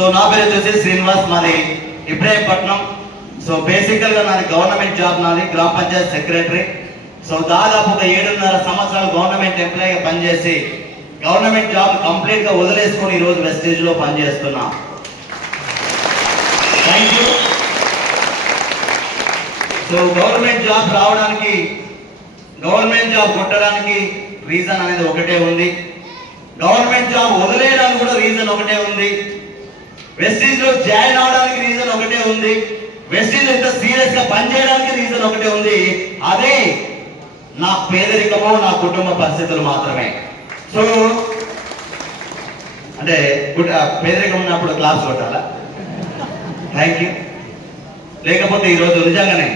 So నా పేరు వచ్చేసి శ్రీనివాస్, మాది ఇబ్రాహీంపట్నం. సో బేసికల్గా నాది గవర్నమెంట్ జాబ్, నాది గ్రామ పంచాయత్ సెక్రటరీ. సో దాదాపు ఒక 7.5 సంవత్సరాలు గవర్నమెంట్ ఎంప్లాయీగా పనిచేసి గవర్నమెంట్ జాబ్ కంప్లీట్గా వదిలేసుకొని ఈరోజు వెస్టేజ్లో పనిచేస్తున్నా. Thank you. So government job రావడానికి, గవర్నమెంట్ జాబ్ కొట్టడానికి రీజన్ అనేది ఒకటే ఉంది. గవర్నమెంట్ జాబ్ వదిలేయడానికి కూడా రీజన్ ఒకటే ఉంది. వెస్టీజ్లో జాయిన్ అవడానికి రీజన్ ఒకటే ఉంది. వెస్టీజ్ ఎంత సీరియస్ గా పనిచేయడానికి రీజన్ ఒకటే ఉంది. అదే నా పేదరికము, నా కుటుంబ పరిస్థితులు మాత్రమే. సో అంటే పేదరికం ఉన్నప్పుడు క్లాస్ కొట్టాలా? Thank you. లేకపోతే ఈరోజు నిజంగానే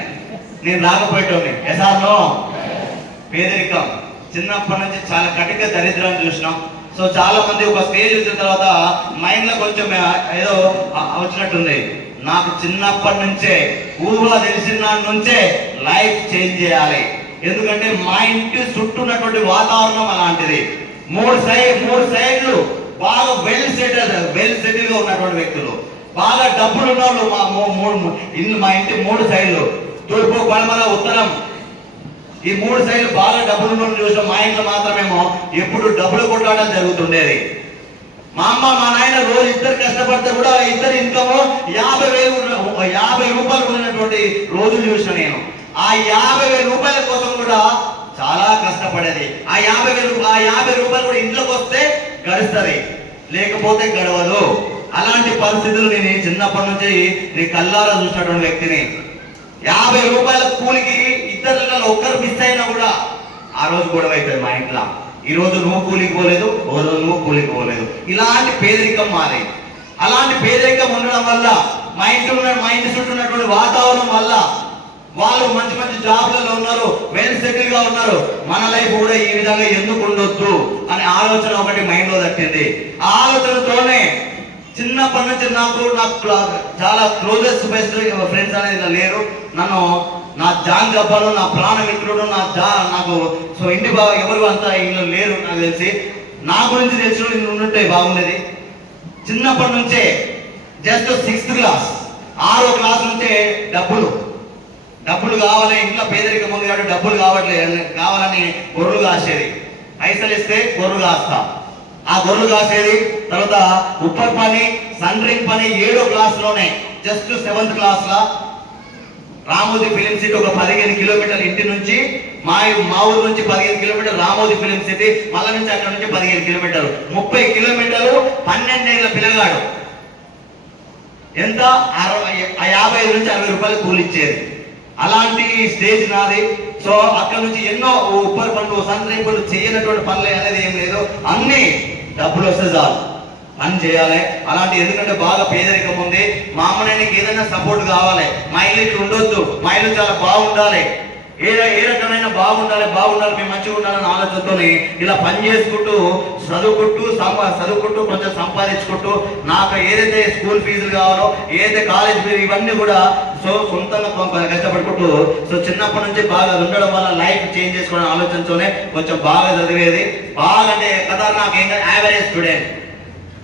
నేను రాకపోయేటోని. ఎసార్నో పేదరికం చిన్నప్పటి నుంచి చాలా కటిక దరిద్రం చూసినాం. సో చాలా మంది ఒక స్టేజ్ వచ్చిన తర్వాత మైండ్ లో కొంచెం ఏదో వచ్చినట్టుంది. నాకు చిన్నప్పటి నుంచే ఊహ తెలిసిన నుంచే లైఫ్ చేంజ్ చేయాలి. ఎందుకంటే మా ఇంటి చుట్టూ ఉన్నటువంటి వాతావరణం అలాంటిది. మూడు సైడ్లు బాగా వెల్ సెటిల్ గా ఉన్నటువంటి వ్యక్తులు, బాగా డబ్బులు ఉన్న వాళ్ళు. మా ఇంటి 3 సైడ్లు, తూర్పు, పడమర, ఉత్తరం, ఈ 3 సైడ్లు బాగా డబ్బులు ఉన్న చూసాం. మా ఇంట్లో మాత్రమేమో ఎప్పుడు డబ్బులు కొట్టడం జరుగుతుండేది. మా అమ్మ మా నాయన రోజు ఇద్దరు కష్టపడితే కూడా ఇద్దరు ఇన్కమ్ 50 రూపాయలు ఉన్నటువంటి రోజులు చూసిన నేను. ఆ 50,000 రూపాయల కోసం కూడా చాలా కష్టపడేది. ఆ 50 రూపాయలు కూడా ఇంట్లోకి వస్తే గడుస్తుంది, లేకపోతే గడవదు. అలాంటి పరిస్థితులు నేను చిన్నప్పటి నుంచి నీ కల్లారా చూసినటువంటి వ్యక్తిని. 50 రూపాయల కూలికి ఇద్దరు ఒక్కరు మిస్ అయినా కూడా ఆ రోజు గొడవ అవుతుంది మా ఇంట్లో. ఈ రోజు నువ్వు కూలికి పోలేదు, ఓ రోజు నువ్వు కూలికి పోలేదు. ఇలాంటి పేదరికం మాది. అలాంటి పేదరికం ఉండడం వల్ల మా ఇంటి చుట్టూ ఉన్నటువంటి వాతావరణం వల్ల వాళ్ళు మంచి మంచి జాబ్లలో ఉన్నారు, వెల్ సెటిల్ గా ఉన్నారు. మన లైఫ్ కూడా ఈ విధంగా ఎందుకు ఉండొద్దు అనే ఆలోచన ఒకటి మైండ్ లో తట్టింది. ఆ ఆలోచనతోనే చిన్నప్పటి నుంచి నాకు చాలా క్లోజెస్ట్ బెస్ట్ ఫ్రెండ్స్ అనేది లేరు. నన్ను నా జాన్ జబ్బాలు, నా ప్రాణమిత్రుడు, నాకు సో ఇంటి ఎవరు అంతా ఇంట్లో లేరు. నాకు తెలిసి నా గురించి తెలిసిన ఉంటే బాగుండేది. చిన్నప్పటి నుంచే జస్ట్ 6th క్లాస్ 6వ క్లాస్ నుంచే డబ్బులు కావాలి. ఇంట్లో పేదరికం ఉంది కాబట్టి డబ్బులు కావాలని గొర్రెలు కాసేది. పైసలు ఇస్తే గొర్రెలు కాస్తా. ఆ గొర్రెలు కాసేది. తర్వాత ఉప్పర్ పని, సండ్రింగ్ పని 7వ క్లాస్లోనే, జస్ట్ 7th క్లాస్లో రామోజీ ఫిలిం సిటీ ఒక 15 కిలోమీటర్లు ఇంటి నుంచి, మా ఊరు నుంచి 15 కిలోమీటర్లు రామోజీ ఫిలిం సిటీ, మళ్ళా నుంచి అక్కడ నుంచి 15 కిలోమీటర్లు, 30 కిలోమీటర్లు. 12 ఏళ్ళ పిల్లగాడు ఎంత 55 నుంచి 60 రూపాయలు కూలిచ్చేది. అలాంటి స్టేజ్ నాది. సో అక్కడ నుంచి ఎన్నో ఉప్పర్ పనులు, సండ్రింగ్ పనులు, చేయనటువంటి పనులు అనేది ఏం లేదు. అన్ని డబ్బులు వస్తే చాలు పని చేయాలి. అలాంటి ఎందుకంటే బాగా పేదరికం ఉంది. మా అమ్మ నాయనకి ఏదైనా సపోర్ట్ కావాలి. మా ఇల్లు ఇట్లా ఉండొద్దు, మా ఇల్లు చాలా బాగుండాలి, ఏ రకమైన బాగుండాలి, మేము మంచిగా ఉండాలని ఆలోచనతో ఇలా పని చేసుకుంటూ చదువుకుంటూ కొంచెం సంపాదించుకుంటూ నాకు ఏదైతే స్కూల్ ఫీజులు కావాలో, ఏదైతే కాలేజ్ ఫీజు, ఇవన్నీ కూడా సో సొంతంగా కష్టపడుకుంటూ సో చిన్నప్పటి నుంచి బాగా ఉండడం వల్ల లైఫ్ చేంజ్ చేసుకోవడం ఆలోచనతోనే కొంచెం బాగా చదివేది. బాగా అంటే కదా నాకు ఏం యావరేజ్ స్టూడెంట్.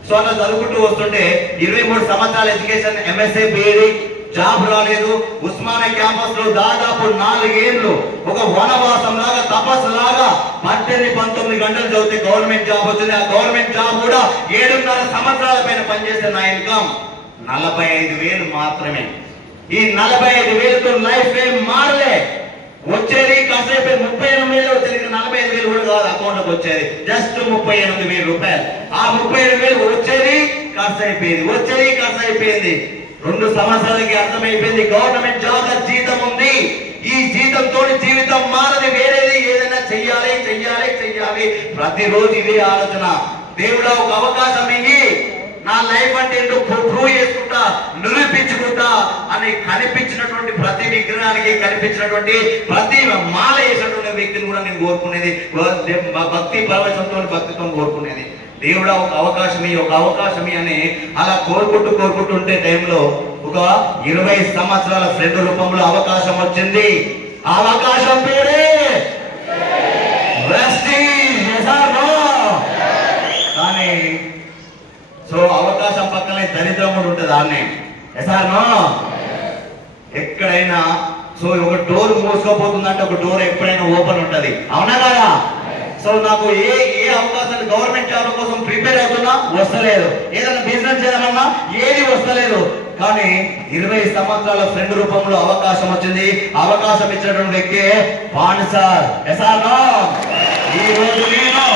సో అలా చదువుకుంటూ వస్తుంటే 23 సంవత్సరాల ఎడ్యుకేషన్, MSc, BEd, జాబ్ రాలేదు. ఉస్మానియా క్యాంపస్ లో దాదాపు 4 ఏళ్ళు ఒక వనవాసం లాగా, తపస్సు లాగా 18-19 గంటలు చదివితే గవర్నమెంట్ జాబ్ వచ్చింది. ఆ గవర్నమెంట్ జాబ్ కూడా 7.5 సంవత్సరాల పైన పనిచేస్తే నా ఇన్కమ్ 45,000 మాత్రమే. ఈ 45,000తో లైఫ్ ఏం మారలే. వచ్చేది కాసేపు 38,000 వచ్చేది, 45,000 కూడా కాదు అకౌంట్ లోకి వచ్చేది, జస్ట్ 38,000 రూపాయలు. ఆ 37,000 వచ్చేది ఖర్చు అయిపోయింది. 2 సంవత్సరాలకి అర్థమైపోయింది గవర్నమెంట్ జాబ్ లో జీతం ఉంది. ఈ జీతంతో జీవితం మారది, వేరేది ఏదైనా చెయ్యాలి. ప్రతిరోజు ఇదే ఆలోచన. దేవుడా ఒక అవకాశం ఇయ్యి, నా లైఫ్ అంటే ఏంటో ప్రూవ్ చేసుకుంటా, నిరూపించుకుంటా అని కనిపించినటువంటి ప్రతి విగ్రహానికి, కనిపించినటువంటి ప్రతి మాల వేసినటువంటి వ్యక్తిని కూడా నేను కోరుకునేది భక్తితో కోరుకునేది. దేవుడా ఒక అవకాశమి అని అలా కోరుకుంటుంటే టైంలో ఒక 20 సంవత్సరాల ఫ్రెండ్ రూపంలో అవకాశం వచ్చింది. ఆ అవకాశం పేరే కానీ సో అవకాశం పక్కనే దరిద్రం దాన్నే. ఎసార్నో ఎక్కడైనా సో ఒక డోర్ మూసుకోపోతుందంటే ఒక డోర్ ఎప్పుడైనా ఓపెన్ ఉంటది, అవునా కదా? సో నాకు ఏ ఏ అవకాశాలు గవర్నమెంట్ జాబ్ కోసం ప్రిపేర్ అవుతున్నా వస్తలేదు, ఏదైనా బిజినెస్ చేయాలన్నా ఏది వస్తలేదు. కానీ 20 సంవత్సరాల ఫ్రెండ్ రూపంలో అవకాశం వచ్చింది. అవకాశం ఇచ్చినటువంటి వ్యక్తి పాండు సార్. ఎసార్నో ఈ రోజు నేను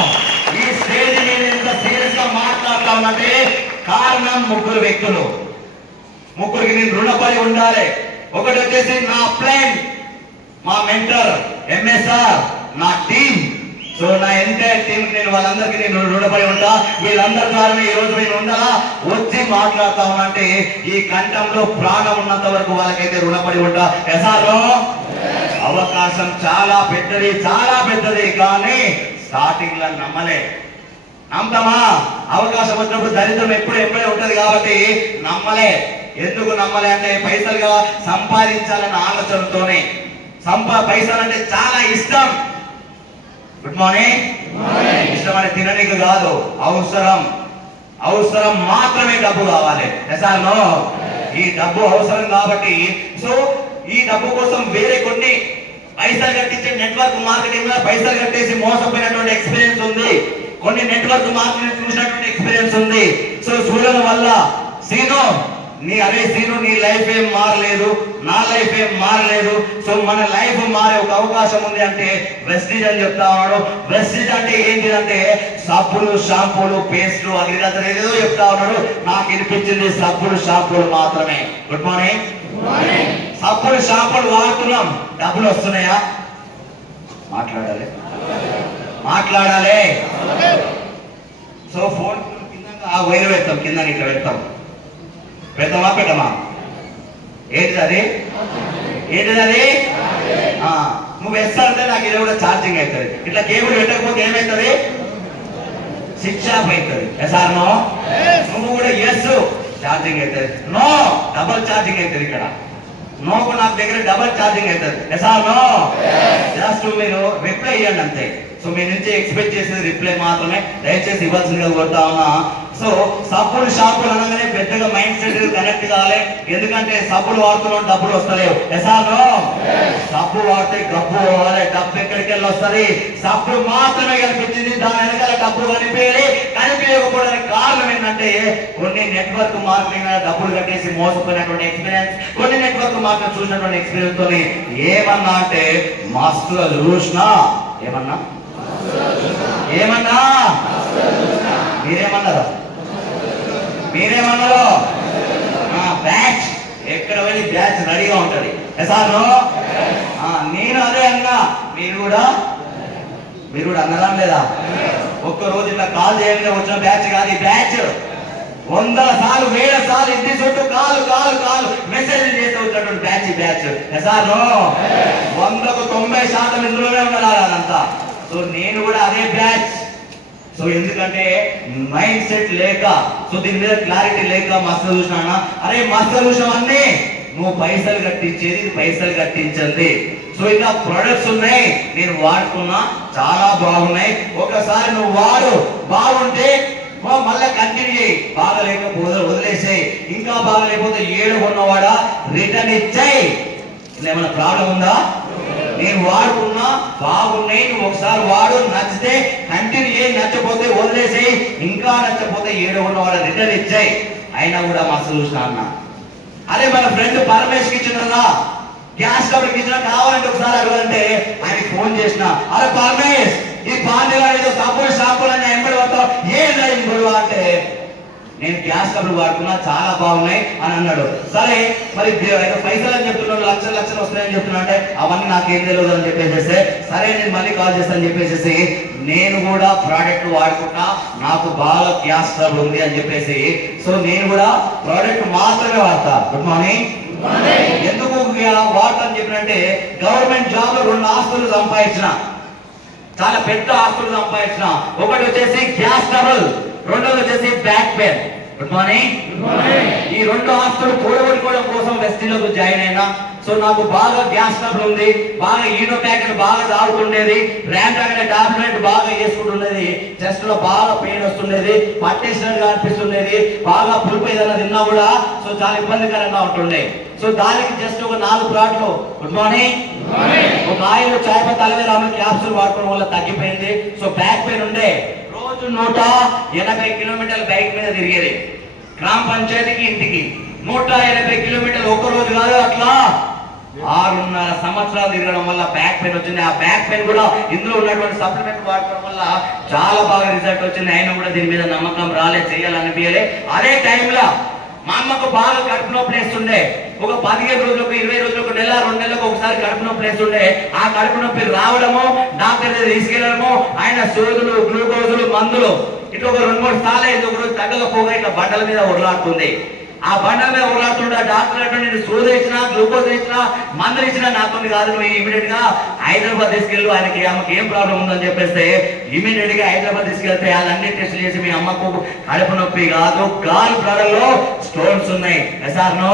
ఈ స్టేజ్ మీద ఇంత సీరియస్ గా మాట్లాడతానంటే కారణం ముగ్గురు వ్యక్తులు. ముగ్గురికి నేను రుణపడి ఉండాలి. ఒకటి వచ్చేసి నా ప్లాన్, మా మెంటర్ ఎంఎస్ఆర్, నా టీం. సో నా ఎంటైర్ టీం నేను వాళ్ళందరికీ నేను రుణపడి ఉంటా. వీళ్ళందరి ద్వారా ఈ రోజు నేను ఉండాలా వచ్చి మాట్లాడతా ఉన్నంటే ఈ కంఠంలో ప్రాణం ఉన్నంత వరకు వాళ్ళకైతే రుణపడి ఉంటా. ఎసారో అవకాశం చాలా పెద్దది, చాలా పెద్దది. కానీ స్టార్టింగ్ లో నమ్మలే. నమ్ముతామా? అవకాశం వచ్చినప్పుడు దరిద్రం ఎప్పుడే ఉంటది కాబట్టి నమ్మలే. ఎందుకు నమ్మలే అంటే పైసలుగా సంపాదించాలన్న ఆలోచనతోనే. పైసలు అంటే చాలా ఇష్టం. Good morning. ఇష్టం అంటే తిననీకి కాదు, అవసరం. అవసరం మాత్రమే డబ్బు కావాలి. ఎసార్నో ఈ డబ్బు అవసరం కాబట్టి సో ఈ డబ్బు కోసం వేరే కొన్ని పైసలు కట్టించే నెట్వర్క్ మార్కెటింగ్ లో పైసలు కట్టేసి మోసపోయినటువంటి ఎక్స్పీరియన్స్ ఉంది. కొన్ని నెట్వర్క్ మార్కెటింగ్ చూసినటువంటి ఎక్స్పీరియన్స్ ఉంది. సో చూడడం వల్ల సీను నీ లైఫ్ ఏం మారలేదు, నా లైఫ్ ఏం మారలేదు. సో మన లైఫ్ మారే ఒక అవకాశం ఉంది అంటే వెస్టీజ్ అని చెప్తా ఉన్నాడు. వెస్టీజ్ అంటే ఏంటిదంటే సబ్బులు, షాంపూలు, పేస్ట్లు, అగ్రికల్చర్ ఏదో చెప్తా ఉన్నాడు. నాకు వినిపించింది సబ్బులు, షాంపూలు మాత్రమే. Good morning. సబ్బులు, షాంపూలు వాడుతున్నాం, డబ్బులు వస్తున్నాయా? మాట్లాడాలి. సో ఫోన్ కింద వైర్ పెడతాం, కింద ఇట్లా పెడతాం. పెట్టమా? ఏంటిది? నువ్వు వేస్తానంటే నాకు ఇది కూడా ఛార్జింగ్ అవుతుంది. ఇట్లా కేబుల్ పెట్టకపోతే ఏమవుతుంది? స్విచ్ ఆఫ్ అవుతుంది. ఎసార్నో నువ్వు కూడా ఎస్ ఛార్జింగ్ అవుతుంది, నో డబల్ ఛార్జింగ్ అవుతుంది. ఇక్కడ నోకు నాకు దగ్గర డబల్ ఛార్జింగ్ అవుతుంది. ఎసార్నో జస్ట్ మీరు రిప్లై ఇవ్వండి అంతే. సో మీ నుంచి ఎక్స్పెక్ట్ చేసేది రిప్లై మాత్రమే, దయచేసి ఇవ్వాల్సిందిగా కోరుతా ఉన్నా. సో సబ్బులు, షాంపులు అనగానే పెద్దగా మైండ్ సెట్ కనెక్ట్ కావాలి. ఎందుకంటే సబ్బులు వాడుతున్నాం, డబ్బులు వస్తలేవు. ఎసార్నో సబ్బు వాడితే డబ్బు పోవాలి. డబ్బు ఎక్కడికి వెళ్ళి వస్తుంది? సబ్బు మాత్రమే కనిపించింది, దాని వెనకాల డబ్బు కనిపించకపోవడానికి కారణం ఏంటంటే కొన్ని నెట్వర్క్ మార్కెటింగ్ డబ్బులు కట్టేసి మోసపోయినటువంటి ఎక్స్పీరియన్స్, కొన్ని నెట్వర్క్ మార్కెట్ చూసినటువంటి ఎక్స్పీరియన్స్ తోని ఏమన్నా అంటే మస్తుగా చూసినా ఏమన్నా మీరేమన్నారు? బ్యాచ్ ఎక్కడ వెళ్ళి బ్యాచ్ రెడీగా ఉంటది. ఎసార్నో నేను అదే అన్నా, మీరు కూడా అన్నదా లేదా? ఒక్కరోజు ఇట్లా కాల్ చేయండి వచ్చిన బ్యాచ్ కాదు ఈ బ్యాచ్. 100 సార్లు 1000 సార్లు ఇంటి చుట్టూ కాలు మెసేజ్ చేస్తూ వచ్చినటువంటి బ్యాచ్. ఎసార్నో 100కు 90% ఇందులోనే ఉండాలి అదంతా. సో నేను కూడా అదే బ్యాచ్. సో ఎందుకంటే మైండ్ సెట్ లేక, సో దీని మీద క్లారిటీ లేక మస్తు చూసినా. అరే మస్తు చూసామన్నీ నువ్వు పైసలు కట్టించండి. సో ఇంకా ప్రొడక్ట్స్ ఉన్నాయి, నేను వాడుకున్నా, చాలా బాగున్నాయి. ఒకసారి నువ్వు వాడు, బాగుంటే మళ్ళీ కంటిన్యూ చేయి, బాగలేకపోతే వదిలేసాయి. ఇంకా బాగలేకపోతే 7 కొన్నవాడా రిటర్న్ ఇచ్చాయి. ఇలా ఏమైనా ప్రాబ్లం ఉందా? నేను వాడుకున్నా, బాగున్నాయి, నువ్వు ఒకసారి వాడు, నచ్చితే కంటిన్యూ చేయి, నచ్చపోతే వదిలేసేయి, ఇంకా నచ్చపోతే 7 కొన్నవాడు రిటర్న్ ఇచ్చాయి. అయినా కూడా మస్తు చూసినా అన్న. అరే మన ఫ్రెండ్ పరమేష్కి ఇచ్చినా, గ్యాస్ డబ్బులకి ఇచ్చినా, కావాలంటే ఒకసారి అడగంటే ఆయనకి ఫోన్ చేసిన, అరే పరమేష్ ఈ పాండ్యగా ఏదో సబ్బులు, షాంపులు అని ఎంబడి పడతావు, ఏం గొడవ అంటే నేను గ్యాస్ డబ్బులు వాడుకున్నా, చాలా బాగున్నాయి అని అన్నాడు. సరే మరి పైసలు అని చెప్తున్నాడు, లక్షలు వస్తాయని చెప్తున్నా అంటే అవన్నీ నాకేం తెలియదు అని చెప్పేసి, సరే నేను మళ్ళీ కాల్ చేస్తాను చెప్పేసి నేను కూడా ప్రోడక్ట్ వాడుకుంటా, నాకు బాగా గ్యాస్ ట్రబుల్ ఉంది అని చెప్పేసి సో నేను కూడా ప్రోడక్ట్ మాత్రమే వాడతా. Good morning. ఎందుకు వాడతా అని చెప్పినంటే గవర్నమెంట్ జాబ్ 2 ఆస్తులు సంపాదించిన, చాలా పెద్ద ఆస్తులు సంపాదించిన. ఒకటి వచ్చేసి గ్యాస్ ట్రబుల్, రెండోది వచ్చేసి బ్యాక్ పెయిన్. Good morning. ఈ 2 ఆస్తులు కూడగొట్టుకోవడం కోసం వెస్టీజ్లోకి జాయిన్ అయినా. సో నాకు బాగా గ్యాస్ ట్రబుల్ ఉంది, బాగా ఈనో ప్యాకెట్ బాగా తాగుతుండేది, ర్యాంటాక్ అనే టాబ్లెట్ బాగా వేసుకుంటుండేది, చెస్ట్ లో బాగా పెయిన్ వస్తుండేది, పట్టేసినట్టుగా అనిపిస్తుండేది, బాగా పులుపు ఏదైనా తిన్నా కూడా సో చాలా ఇబ్బందికరంగా ఉంటుండే. సో దానికి జస్ట్ ఒక 4 ప్లాట్లు గుడ్ మార్నింగ్ ఒక ఆయిల్ చాయపత్తి అలవేరా క్యాప్సూల్ వాడుకోవడం వల్ల తగ్గిపోయింది. సో బ్యాక్ పెయిన్ ఉండే రోజు 180 కిలోమీటర్ల బైక్ మీద తిరిగేది, గ్రామ పంచాయతీకి ఇంటికి 180 కిలోమీటర్లు ఒక రోజు కాదు, అట్లా 6.5 సంవత్సరాలు తిరగడం వల్ల బ్యాక్ పెయిన్ వచ్చింది. ఆ బ్యాక్ పెయిన్ కూడా ఇందులో ఉన్నటువంటి సప్లిమెంట్ వాడుకోవడం వల్ల చాలా బాగా రిజల్ట్ వచ్చింది. అయినా కూడా దీని మీద నమ్మకం రాలే, చేయాలనిపించలే. అదే టైంలో మా అమ్మకు బాగా కడుపు నొప్పి వేస్తుండే, ఒక 15 రోజులకు 20 రోజులకు నెల 2 నెలలకు ఒకసారి కడుపు నొప్పి వేస్తుండే. ఆ కడుపు నొప్పి రావడము, డాక్టర్ దగ్గర తీసుకెళ్ళడము, ఆయన సోదులు గ్లూకోజులు మందులు ఇట్లా ఒక 2-3 సార్లు అయింది. ఒక రోజు తగ్గకపోగా ఇట్లా బండల మీద ఉరలాడుతుంది. ఆ బండల మీద ఉరలాడుతుండే డాక్టర్ అంటే నేను సోదు ఇచ్చినా గ్లూకోజ్ ఇచ్చినా మందులు ఇచ్చినా నాతో కాదు, నువ్వు ఇమీడియట్ గా హైదరాబాద్ తీసుకెళ్ళు, ఆయనకి ఆమెకి ఏం ప్రాబ్లం ఉందని చెప్పేస్తే ఇమీడియట్ గా హైదరాబాద్ తీసుకెళ్తే వాళ్ళన్ని టెస్టులు చేసి మీ అమ్మకు కడుపు నొప్పి కాదు, గాల్ బ్లడర్లో స్టోన్స్ ఉన్నాయి. సార్ను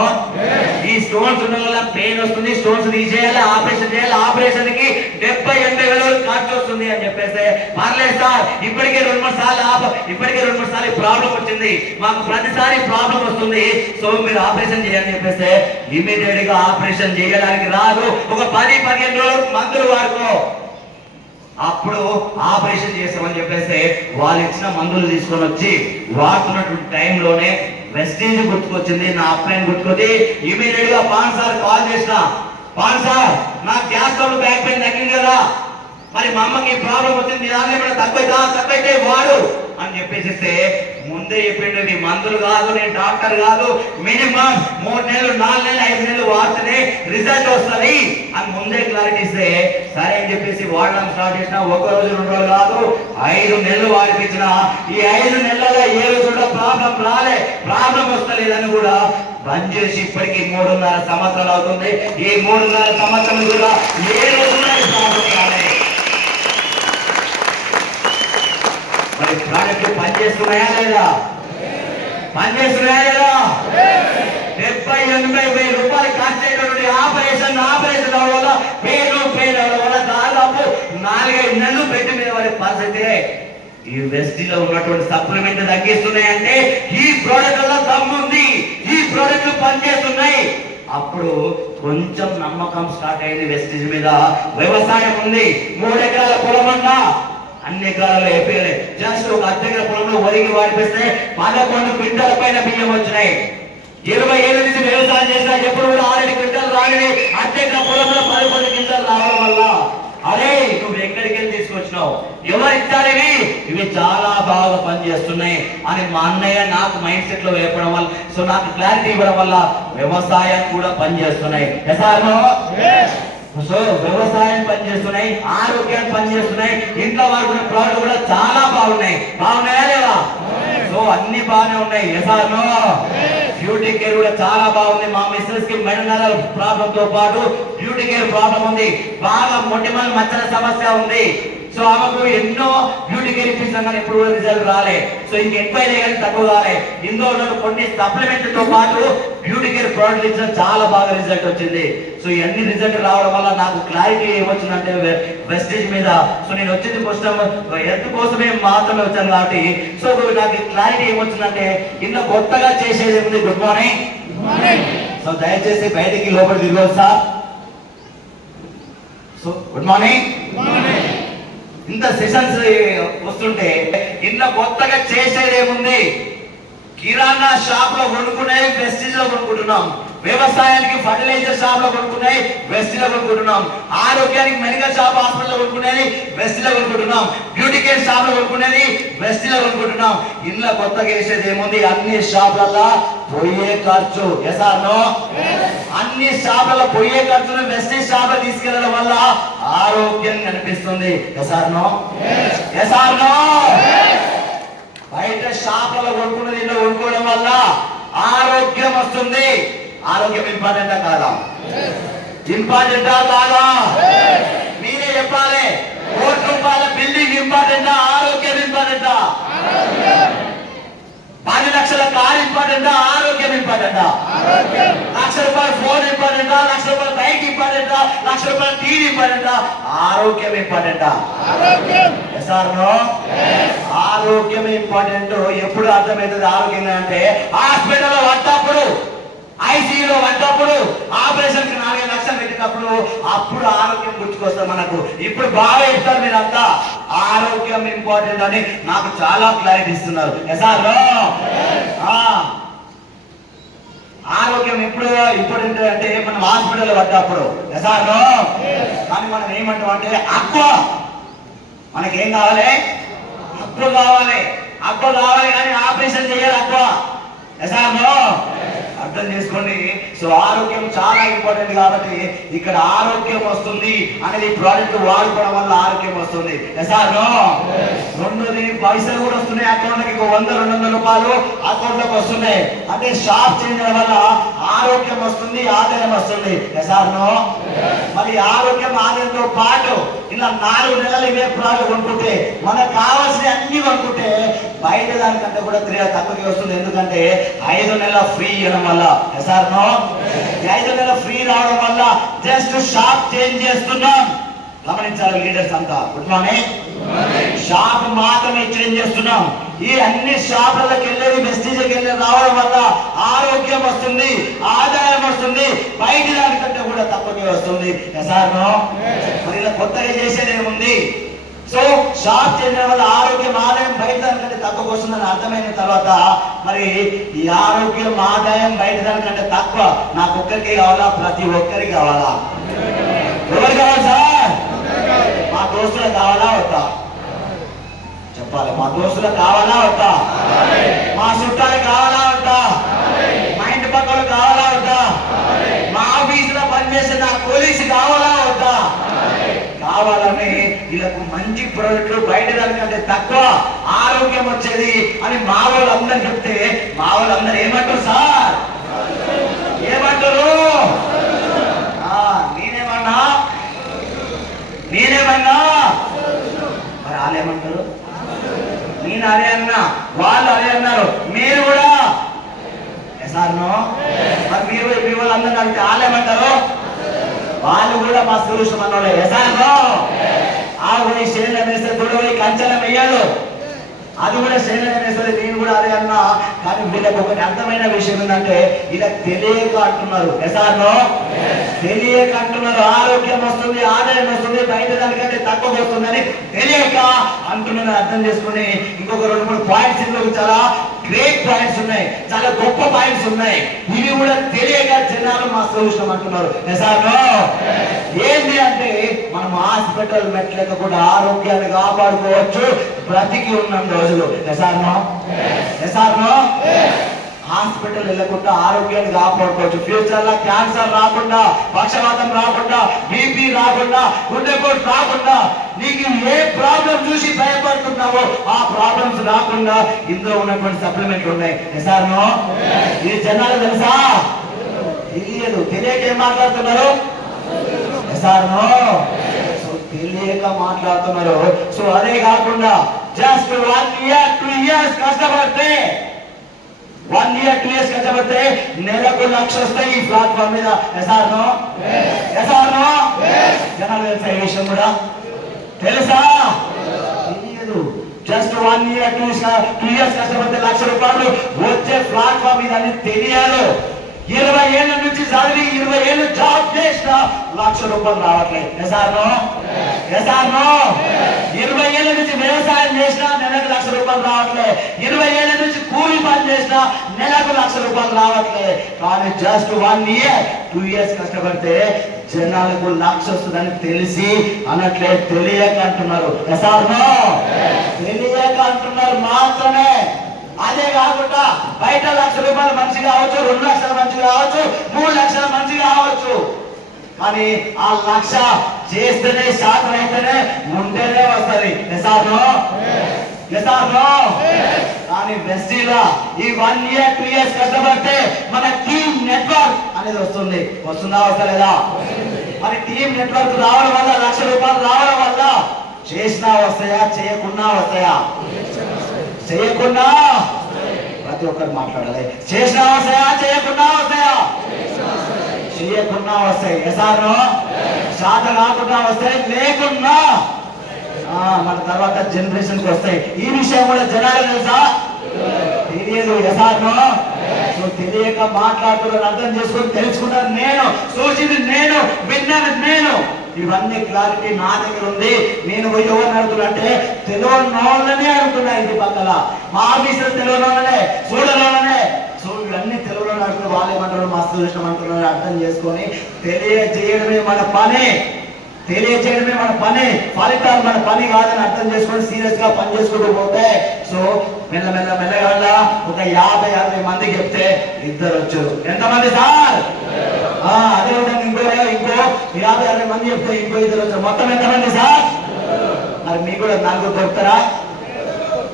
ఈ స్టోన్స్ ఉన్న వల్ల పెయిన్ వస్తుంది, స్టోన్స్ తీసేయాలి, ఆపరేషన్ చేయాలి, ఆపరేషన్ కి 70-80 వేల ఖర్చు వస్తుంది అని చెప్పేస్తే పర్లేదు సార్, ఇప్పటికే 2-3 సార్లు ప్రాబ్లం వచ్చింది, మాకు ప్రతిసారి ప్రాబ్లం వస్తుంది, సో మీరు ఆపరేషన్ చేయాలని చెప్పేస్తే ఇమీడియట్ గా ఆపరేషన్ చేయడానికి రాదు, ఒక 10-15 రోజులు మందులు వాడుకో, అప్పుడు ఆపరేషన్ చేస్తామని చెప్పేస్తే వాళ్ళు ఇచ్చిన మందులు తీసుకొని వచ్చి వాడుతున్నటువంటి టైంలోనే వెస్టీజ్ గుర్తుకొచ్చింది, నా అప్లైన్ గుర్తుకొచ్చి ఇమీడియట్ గా పాన్ సార్ కాల్ చేసిన, పాన్ సార్ నా గ్యాస్ ట్రబుల్ బ్యాక్ పెయిన్ తగ్గింది కదా, మరి మా అమ్మకి ప్రాబ్లం వచ్చింది, దాన్ని ఏమైనా తక్కువైతే వాడు అని చెప్పేసి ముందే చెప్పిండు, నీ మందులు కాదు, నేను డాక్టర్ కాదు, మినిమం 3 నెలలు 4 నెలలు 5 నెలలు వాడితేనే రిజల్ట్ వస్తుంది అని ముందే క్లారిటీ ఇస్తే సరే అని చెప్పేసి వాడడం స్టార్ట్ చేసిన. 1 రోజు 2 రోజులు కాదు, 5 నెలలు వాడిపించిన. ఈ 5 నెలల్లో ఏ రోజు కూడా ప్రాబ్లం వస్తలేదని కూడా బంద్ చేసి ఇప్పటికి 3.5 సంవత్సరాలు అవుతుంది. ఈ 3.5 సంవత్సరం కూడా ఏ రోజు కూడా ప్రాబ్లం రాలేదు. మరి ప్రాజెక్టు పనిచేస్తున్నాయా లేదా? 70-80 వేల రూపాయలు ఖర్చు అయినటువంటి ఆపరేషన్ అవడం వల్ల పెయిన్ అవడం వల్ల దాదాపు 4-5 నెలలు పెట్టి మీద వారి పరిస్థితి. ఈ వెస్టీలో ఉన్నటువంటి సప్లిమెంట్ తగ్గిస్తున్నాయంటే ఈ ప్రోడక్ట్ వల్ల దమ్ముంది, ఈ ప్రోడక్ట్లు పనిచేస్తున్నాయి. అప్పుడు కొంచెం నమ్మకం స్టార్ట్ అయింది వెస్టీజ్ మీద. వ్యవసాయం ఉంది, 3 ఎకరాల పొలం ఉన్నా అన్ని ఎకరాలలో ఏపీలే, జస్ట్ ఒక 1 ఎకర పొలంలో వరికి వాడిపిస్తే 11 క్వింటాల పైన బియ్యం వచ్చినాయి. 20 ఏళ్ళ నుంచి వ్యవసాయం చేసినా ఎప్పుడు కూడా 6 క్వింటాలు రాగలి, 1 ఎకర పొలంలో 11 క్వింటాలు రావడం వల్ల అరే నువ్వు ఎక్కడికి వెళ్ళి తీసుకొచ్చినావు, ఎవరు ఇచ్చారు, ఇవి చాలా బాగా పనిచేస్తున్నాయి అని మా అన్నయ్య నాకు మైండ్ సెట్ లో వేపడం వల్ల, సో నాకు క్లారిటీ ఇవ్వడం వల్ల వ్యవసాయం కూడా పనిచేస్తున్నాయి. సో వ్యవసాయం పనిచేస్తున్నాయి, ఆరోగ్యం పనిచేస్తున్నాయి, ఇంట్లో వాడుకునే ప్రోడక్ట్ కూడా చాలా బాగున్నాయా లేదా? సో అన్ని బాగానే ఉన్నాయి. ఎసార్నో బ్యూటీ కేర్ కూడా చాలా బాగుంది. మా మిస్సెస్ కి మెడనల ప్రాబ్లం తో పాటు బ్యూటీ కేర్ ప్రాబ్లం ఉంది, బాగా మొటిమల మచ్చల సమస్య ఉంది. సో ఆమెకు ఎన్నో బ్యూటీ కేర్ ఇప్పించాం కానీ ఇప్పుడు రిజల్ట్ రాలే. సో ఇంక ఎంక్వైరీ కానీ తక్కువ కాలే. ఇందులో ఉన్న కొన్ని సప్లిమెంట్ తో పాటు బ్యూటీ కేర్ ప్రోడక్ట్ ఇచ్చిన చాలా బాగా రిజల్ట్ వచ్చింది. సో ఇవన్నీ రిజల్ట్ రావడం వల్ల నాకు క్లారిటీ ఏమొచ్చిందంటే వెస్టేజ్ మీద. సో నేను వచ్చింది హెల్త్ కోసమే మాత్రమే వచ్చాను కాబట్టి సో నాకు క్లారిటీ ఏమొచ్చిందంటే ఇంట్లో కొత్తగా చేసేది ఉంది. Good morning. సో దయచేసి బయటికి లోపల తిరగదు సార్. So good morning. ఇంత సెషన్స్ వస్తుంటే ఇంట్లో కొత్తగా చేసేది ఏముంది? కిరాణా షాప్ లో కొనుక్కునేవి వెస్టీజ్ లో కొనుక్కుంటున్నాం, వ్యవసాయానికి ఫర్టిలైజర్ షాప్ లో కొనుక్కునేవి వెస్టీజ్ లో కొనుక్కుంటున్నాం, ఆరోగ్యానికి మెడికల్ షాప్ హాస్పిటల్ లో కొనుక్కునేది వెస్టీజ్ లో కొనుక్కుంటున్నాం, బ్యూటీ కేర్ షాప్ లో కొనుక్కునేది వెస్టీజ్ లో కొనుక్కుంటున్నాం. ఇంట్లో కొత్తగా వేసేది ఏముంది? అన్ని షాపులలో పోయే ఖర్చు. Yes or no? అన్ని షాపులలో పోయే ఖర్చును వెస్టీజ్ షాప్ లో తీసుకెళ్లడం వల్ల ఆరోగ్యం కనిపిస్తుంది. Yes or no? Yes or no? బయట షాపులలో కొనుక్కున్నది ఇంట్లో కొనుక్కోవడం వల్ల ఆరోగ్యం వస్తుంది. ఆరోగ్యం ఇంపార్టెంటా కాదా? ఇంపార్టెంటా కాదా? మీరే చెప్పాలి. ₹1 బిల్డింగ్ ఇంపార్టెంటా? ఆరోగ్యం ఇంపార్టెంటా? 10 లక్షల కారు ఇంపార్టెంటా? ఆరోగ్యం ఇంపార్టెంట్. ఇంపార్టెంటా? ₹1,00,000 ఫోన్ ఇంపార్టెంటా? ₹1,00,000 బైక్ ఇంపార్టెంటా? ₹1,00,000 టీవీ ఇంపార్టెంటా? ఆరోగ్యం ఇంపార్టెంటా? Sir no? ఆరోగ్యం ఇంపార్టెంట్. ఎప్పుడు అర్థమవుతుంది ఆరోగ్యం అంటే హాస్పిటల్లో పడ్డప్పుడు, ఐసీయూలో పడ్డప్పుడు, ఆపరేషన్ కి 4-5 లక్షలు పెట్టినప్పుడు అప్పుడు ఆరోగ్యం గుర్తుకొస్తుంది మనకు. ఇప్పుడు బాగా చెప్తారు మీరంతా ఆరోగ్యం ఇంపార్టెంట్ అని నాకు చాలా క్లారిటీ ఇస్తున్నారు. సార్ ఆరోగ్యం ఎప్పుడు ఇంపార్టెంట్ అంటే మనం హాస్పిటల్లో పడ్డప్పుడు. సార్ కానీ మనం ఏమంటాం అంటే అక్కువ, మనకేం కావాలి? అక్కువ కావాలి. అక్కువ కావాలి కానీ ఆపరేషన్ చేయాలి అక్కువ. సార్ అర్థం చేసుకోండి. సో ఆరోగ్యం చాలా ఇంపార్టెంట్ కాబట్టి ఇక్కడ ఆరోగ్యం వస్తుంది అనేది ప్రోడక్ట్ వాడుకోవడం వల్ల ఆరోగ్యం వస్తుంది. రెండోది పైసలు కూడా వస్తున్నాయి అకౌంట్లకి. ₹100-200 అకౌంట్ లోకి వస్తున్నాయి. అంటే షాప్ చేంజ్ వల్ల ఆరోగ్యం వస్తుంది, ఆదాయం వస్తుంది. మరి ఆరోగ్యం ఆదాయంతో పాటు ఇలా 4 నెలలు ఇవే ప్రోడక్ట్ కొనుక్కుంటే మనకు కావాల్సిన అన్ని కొనుక్కుంటే బయట దానికంటే కూడా తక్కువకి వస్తుంది. ఎందుకంటే 5 నెలల ఫ్రీ ఇవ్వడం వల్ల. 5 నెలల ఫ్రీ రావడం వల్ల జస్ట్ షాప్ చేంజ్ చేస్తున్నాం. గమనించాలి లీడర్స్ అంతా. Good morning. షాప్ మాత్రమే చేంజ్ చేస్తున్నాం. ఈ అన్ని షాపులకు వెళ్ళేది వెస్టీజ్కి వెళ్ళి రావడం వల్ల ఆరోగ్యం వస్తుంది, ఆదాయం వస్తుంది, బయట దానికంటే కూడా తక్కువకే వస్తుంది. మరి ఇలా కొత్తగా చేసేది ఏముంది? సో షాప్ చేయడం వల్ల ఆరోగ్యం, ఆదాయం బయట దానికంటే తక్కువ వస్తుందని అర్థమైన తర్వాత మరి ఈ ఆరోగ్యం, ఆదాయం బయట దానికంటే తక్కువ నాకు ఒక్కరికి కావాలా? ప్రతి ఒక్కరికి కావాలా? ఎవరు కావాలి సార్? మా దోస్తులకు కావాలా వద్దా? చెప్పాలి. మా దోస్తులకు కావాలా వద్దా? మా చుట్టాలకు కావాలా వద్దా? మా ఇంటి పక్కలకు కావాలా వద్దా? మా ఆఫీసులో పనిచేసే నా పోలీసు కావాలా వద్దా? కావాలని వీళ్ళకు మంచి ప్రోడక్ట్లు బయట దానికంటే తక్కువ ఆరోగ్యం వచ్చేది అని మా వాళ్ళందరూ చెప్తే మా వాళ్ళందరూ ఏమంటారు సార్? ఏమంటారు? నేనేమన్నా మరి వాళ్ళేమంటారు? నేను అదే అన్నా, వాళ్ళు అదే అన్నారు, మీరు కూడా. మరి మీరు మీ వాళ్ళందరూ అడిగితే వాళ్ళేమంటారు? వాళ్ళు కూడా మా సొల్యూషన్ అన్నోళ్ళే. ఆ పోయి శరీరం వేస్తే తొడవై కంచెలం వేయాలి, అది కూడా శరీరం వేస్తుంది. నేను కూడా అదే అన్నా. కానీ వీళ్ళకి ఒకటి అర్థమైన విషయం ఏంటంటే వీళ్ళకి తెలియక అంటున్నారు. తెలియక అంటున్నారు ఆరోగ్యం వస్తుంది, ఆదాయం వస్తుంది, బయట దానికంటే తక్కువ వస్తుందని తెలియక అంటున్నారు. అర్థం చేసుకుని ఇంకొక 2-3 పాయింట్స్ ఇందులో చాలా గ్రేట్ పాయింట్స్ ఉన్నాయి, చాలా గొప్ప పాయింట్స్ ఉన్నాయి. ఇవి కూడా తెలియక జనాలు మా సొల్యూషన్ అంటున్నారు. ఏంటి అంటే మనం హాస్పిటల్ మెట్లకి కూడా ఆరోగ్యాన్ని కాపాడుకోవచ్చు బ్రతికి ఉన్న రోజులు. హాస్పిటల్ వెళ్ళకుండా ఆరోగ్యాన్ని కాపాడుకోవచ్చు. ఫ్యూచర్ లో క్యాన్సర్ రాకుండా, పక్షవాతం రాకుండా, బీపీ రాకుండా, గుండెపోటు రాకుండా, నీకు ఏ ప్రాబ్లం చూసి భయపడుతున్నావో ఆ ప్రాబ్లమ్స్ రాకుండా ఇందులో ఉన్నటువంటి సప్లిమెంట్లు ఉన్నాయి. ఈ జనాలు తెలుసా? తెలియదు. తెలియక ఏం మాట్లాడుతున్నారు? తెలియక మాట్లాడుతున్నారు. సో అదే కాకుండా జస్ట్ 1 year 2 years కష్టపడితే 1 year 2 years కష్టపడితే నెలకు 1,00,000 వస్తాయి ఈ ప్లాట్ఫామ్ మీద. జనాలు తెలుసా ఈ విషయం కూడా? తెలుసా? తెలియదు. జస్ట్ 1 year 2 years కష్టపడితే ₹1,00,000 వచ్చే ప్లాట్ఫామ్ మీద అని తెలియాలి. 20 ఏళ్ళ నుంచి చదివి 20 ఏళ్ళు జాబ్ చేసినా ₹1,00,000 రావట్లేదు. 20 ఏళ్ళ నుంచి వ్యవసాయం చేసినా నెలకు ₹1,00,000 రావట్లేదు. 20 ఏళ్ళ నుంచి కూలి పని చేసినా నెలకు ₹1,00,000 రావట్లేదు. కానీ జస్ట్ 1 year 2 years కష్టపడితే జనాలకు 1,00,000 వస్తుందని తెలిసి అనట్లే, తెలియక అంటున్నారు. తెలియక అంటున్నారు మాత్రమే. అదే కాకుండా బయట ₹1,00,000 మనిషి కావచ్చు, 2 లక్షల మనిషి కావచ్చు, 3 లక్షల మనిషి కావచ్చు. కానీ ఆ 1,00,000 చేస్తేనే, శాతం అయితేనే, ఉంటేనే వస్తుంది. కానీ వెస్టీలో ఈ 1 year 2 years కష్టపడితే మన టీమ్ నెట్వర్క్ అనేది వస్తుంది. వస్తుందా? వస్తలేదా? మరి టీమ్ నెట్వర్క్ రావడం వల్ల ₹1,00,000 రావడం వల్ల చేసినా వస్తాయా? చేయకున్నా వస్తాయా? చేయకుండా ప్రతి ఒక్కరు మాట్లాడాలి. చేసినా వస్తాయా? చేయకుండా వస్తాయి. ఎసారో శాత కాకుండా వస్తాయి, లేకున్నా మన తర్వాత జనరేషన్ కి వస్తాయి. ఈ విషయం కూడా జనాలు తెలుసా? తెలియదు. ఎసారో తెలియక మాట్లాడుతున్నారు, అర్థం చేసుకొని తెలుసుకున్నాను నేను, చూసింది నేను, విన్నాను నేను. ఇవన్నీ క్లారిటీ నా దగ్గర ఉంది. నేను పోయి ఎవరిని అడుగుతున్నా అంటే తెలియని అడుగుతున్నా. ఇంటి పక్కల మా ఆఫీసులో తెలియని చూడలోనే. సో ఇవన్నీ తెలుగులో అడుగుతున్నారు. వాళ్ళు ఏమంటారు, మస్తు చూసినాం అంటున్నారు. అర్థం చేసుకొని తెలియజేయడమే మన పని, తెలియజేయడమే మన పని, ఫలితాలు మన పని కాదని అర్థం చేసుకొని సీరియస్ గా పని చేసుకుంటూ పోతే సో మెల్లగా ఒక 50-60 మందికి చెప్తే ఇద్దరు వచ్చారు. ఎంతమంది సార్? అదే విధంగా ఇంకో 50-60 మంది చెప్తే ఇంకో ఇద్దరు వచ్చారు. మొత్తం ఎంతమంది సార్? మరి మీకు కూడా 4 దొరుకుతారా?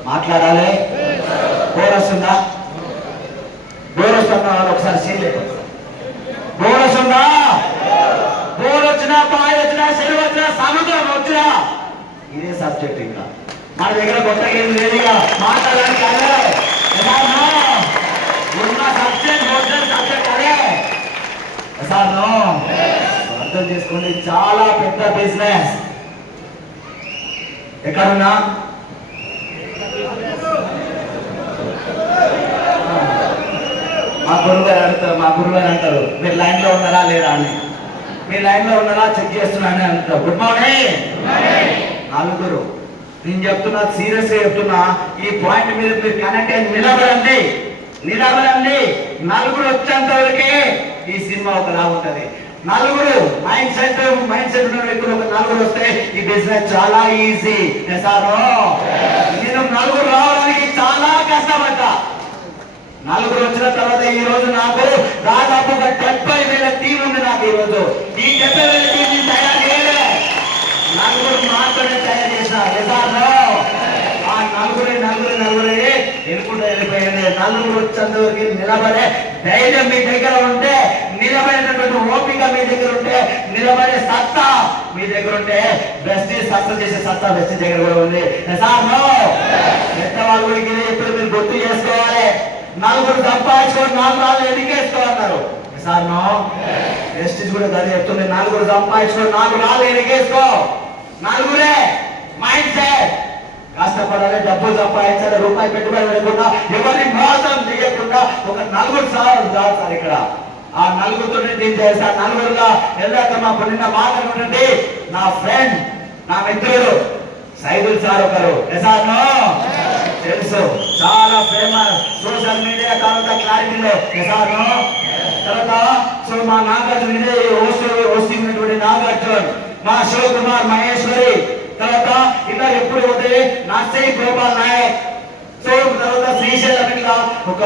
మాట్లాడాలి. బోర్ వస్తుందా? బోర్ వస్తున్నా వాళ్ళు ఒకసారి చేయలేదు. బోర్ వస్తుందా? బోర్ వచ్చినా, పాయ వచ్చినా, చెరువు వచ్చినా, సముద్రం వచ్చినా ఇదే సబ్జెక్ట్. ఇంకా మన దగ్గర కొత్తగా ఏం లేదుగా మాట్లాడడానికి. అదే ఉన్న సబ్జెక్ట్ అదే సార్. అర్థం చేసుకోండి, చాలా పెద్ద బిజినెస్. ఎక్కడున్నా మా గురుగారు అంటారు మీరు లైన్ లో ఉన్నారా లేరా అని. మీరు లైన్ లో ఉన్నారా చెక్ చేస్తున్నా అని అంటారు. Good morning. నలుగురు, నేను చెప్తున్నా, సీరియస్ గా చెప్తున్నా, ఈ పాయింట్ మీద మీరు కనెక్ట్ అయ్యి నిలబడండి. నలుగురు వచ్చేంత వరకే ఈ సినిమా ఒకలా ఉంటది. నలుగురు మైండ్ సెట్ ఉన్న వ్యక్తులు ఒక నలుగురు వస్తే ఈ బిజినెస్ చాలా ఈజీ. నేను నలుగురు రావడానికి చాలా కష్టపడ్డా. నలుగురు వచ్చిన తర్వాత ఈ రోజు నాకు దాదాపు ఒక 70,000 టీం ఉంది. నాకు ఈ రోజు ఈ 70,000 టీం తయారు చేయలే, నలుగురు మాత్రమే తయారు చేసిన. ఆ నలుగురే ఎనుకుంటూ వెళ్ళిపోయింది. నలుగురు వచ్చేంతవరకు నిలబడే ధైర్యం మీ దగ్గర ఉంటే, నిలబడేటటువంటి ఓపిక మీ దగ్గర ఉంటే, నిలబడే సత్తా మీ దగ్గర ఉంటే బెస్ట్ సక్సెస్ చేసే సత్తా బెస్ట్ దగ్గర కూడా ఉంది. పెద్దవాళ్ళు కూడా ఎప్పుడు మీరు గుర్తు చేసుకోవాలి. నలుగురు సంపాదించుకొని 4 రాళ్ళు ఎదిగేసుకోవాలన్నారు. ప్రెస్టీజ్ కూడా గది చెప్తుంది. నలుగురు సంపాదించుకొని 4 రాళ్ళు ఎదిగేసుకో. నలుగురే మైండ్ సెట్. కష్టపడాలి, డబ్బులు సంపాదించాలి, రూపాయి పెట్టుబడి లేకుండా, ఎవరిని మోసం చేయకుండా ఒక 4 సార్లు సార్ ఇక్కడ. ఆ నలుగురితో నేను చేస్తా. నలుగురుగా వెళ్ళాక మా నిన్న మాట్లాడుతుంటే నా ఫ్రెండ్, నా మిత్రుడు సైదుల్ సార్ ఒకరు. తెలుసు, చాలా ఫేమస్ సోషల్ మీడియా తర్వాత క్లారిటీలో. తర్వాత సో మా నాగార్జున వస్తున్నటువంటి నాగార్జున, మా శివకుమార్ మహేశ్వరి, తర్వాత ఇలా ఎప్పుడు పోతే నర్సరీ గోపాల్ నాయక్. సో తర్వాత శ్రీశైలం. ఇట్లా ఒక